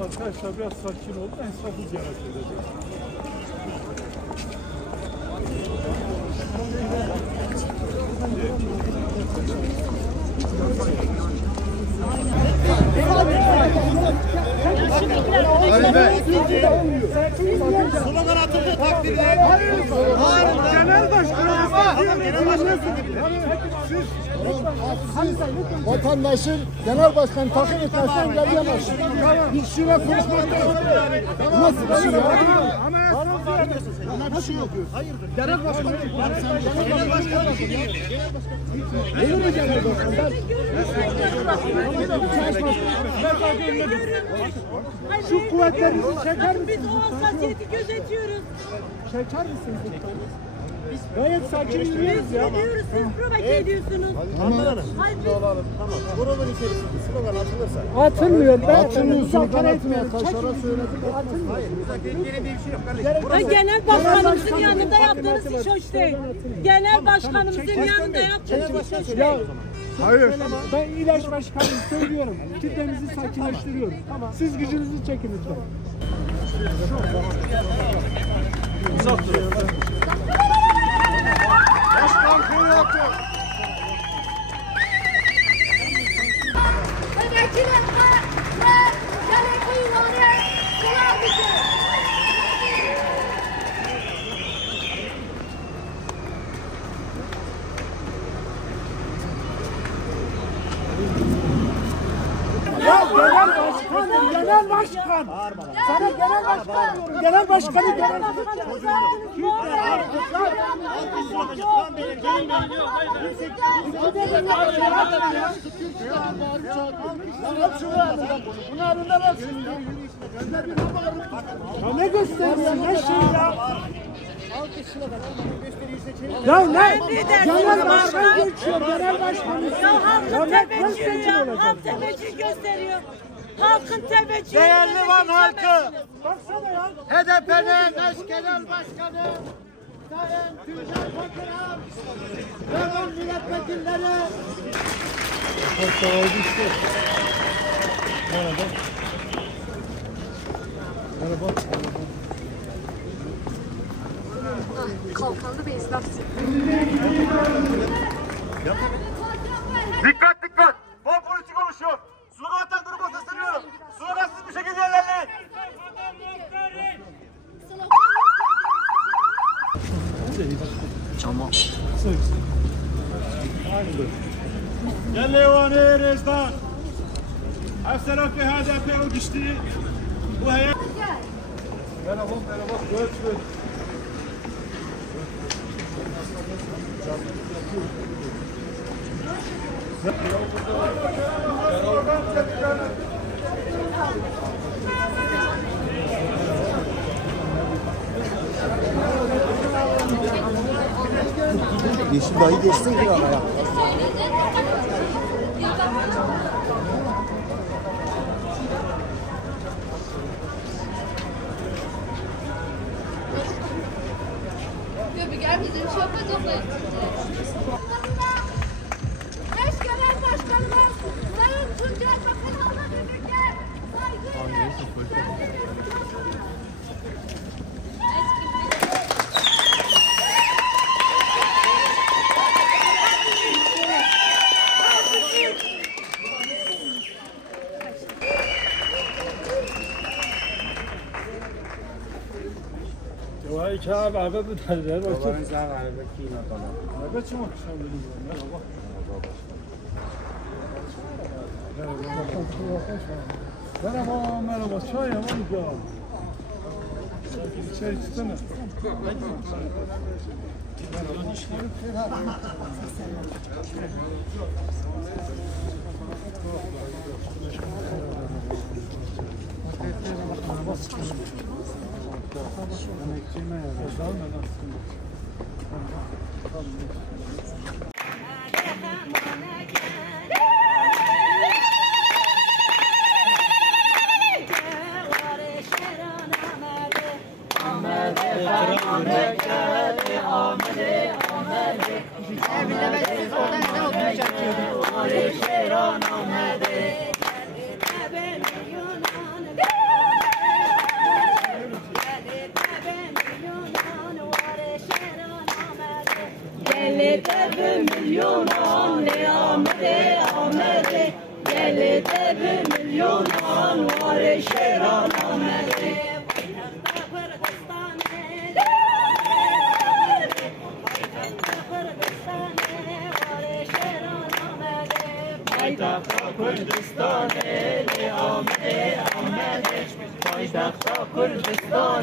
Arkadaşlar biraz sakin olun, ensafı ziyaret edeceğiz. Slogan atıldı takdirde. Genel başkanımız Vatandaşın genel başkan takip etmezsen engelleyemezsin. Biz şuna konuşmak değil. Nasıl bir şey ya? Ama bir şey yok. Hayırdır? Genel başkan. Genel başkan. Olur mu genel başkan? Şu kuvvetlerinizi çeker misiniz? Biz o hassasiyeti gözetiyoruz. Çeker misiniz? Biz gayet sakin dinliyoruz ya. Biz siz provoke ediyorsunuz. Anlarım. Tamam. Grubun içerisinde slogan atılırsa. Atılmıyor. Müzakere etmiyor. Taşlara söyledim. Hayır. Müzakere diye bir şey yok kardeşim. Ve genel başkanımızın yanında yaptığınız iş hoş değil. Genel başkanımızın yanında yaptığınız iş hoş değil. Hayır. Ben ilaç başkanım söylüyorum. Kitlemizi sakinleştiriyorum. Siz gücünüzü çekin lütfen. uzak durun. Başkan kuyruğu. Vekiller ve genel kuyruğunu kulak bitir. Ya genel başkan. Sana genel başkan diyorum. Genel başkanı genel ya ne gösteriyor ne şey ya? Ya ne? Genel başkan geçiyor, genel başkan. Ya halkın teveccühü ya. Halk teveccühü gösteriyor. Halkın teveccühü. Değerli Van halkı. Baksana ya. HDP'nin eş genel başkanı Sayın Tüccar Fakirhan ve Van milletvekilleri. Merhaba. Merhaba. Kalkanlı bir esnaf. Dikkat dikkat! Bol politik konuşuyor. Slogan atan gruba sesleniyorum. Slogansız bir şekilde ilerleyin. Tamam. يا ليواني رزدان أفسر في هذا في وجشتي وهي Merhaba, merhaba. Görüşürüz. Yeşil dayı geçsin bir araya. Gel bizim şoka toplayın. Eş genel başkanımız Sayın Tüccar Fakirhan'la birlikte saygıyla Vay kâb abi bu derler. Babanın sağ galiba kıyma tamam. Abi çabuk sen benim merhaba. Merhaba, merhaba. Çay yapalım ya. Çay içsene. Şeron Ahmet'e milyonان لی آمده گلده به میلیونان وار شیران آمده پایتخت کردستان لی آمده پایتخت کردستان